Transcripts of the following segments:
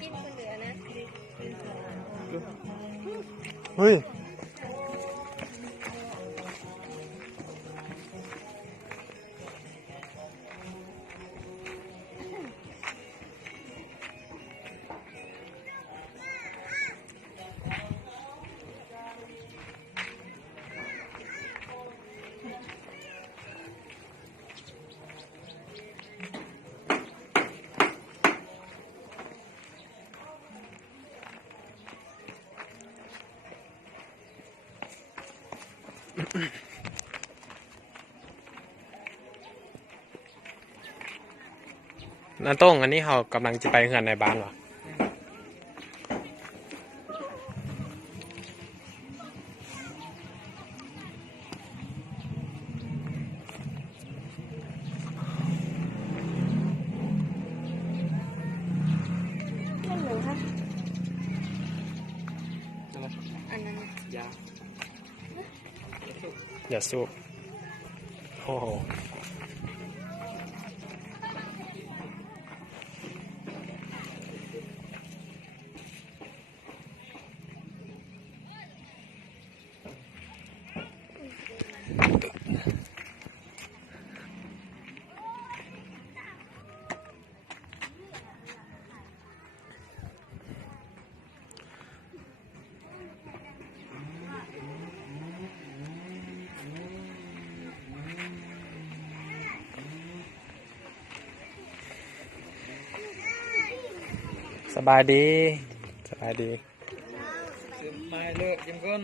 กินคนเหลือนะเฮ้ยน้าต้งอันนี้เขากำลังจะไปเฮือนในบ้านเหรอไม่เหลือค่ะอันนั้นอย่าสูบโอ้โหสบายดีสบายดีสมัยเลอะยังก้น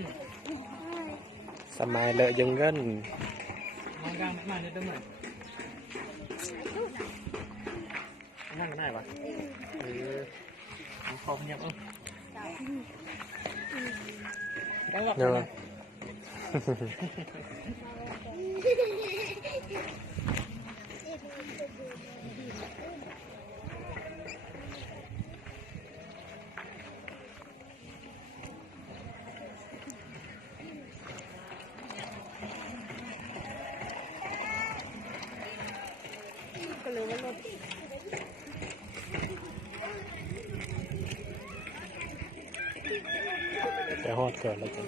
สมัยเลอะยังเงินมองกลางมาเนี่ยตั้งไหนนั่งกันได้ปะขอพยับได้หรอเนาะก็เลยว่ารถไปฮอดเกิดแล้วกัน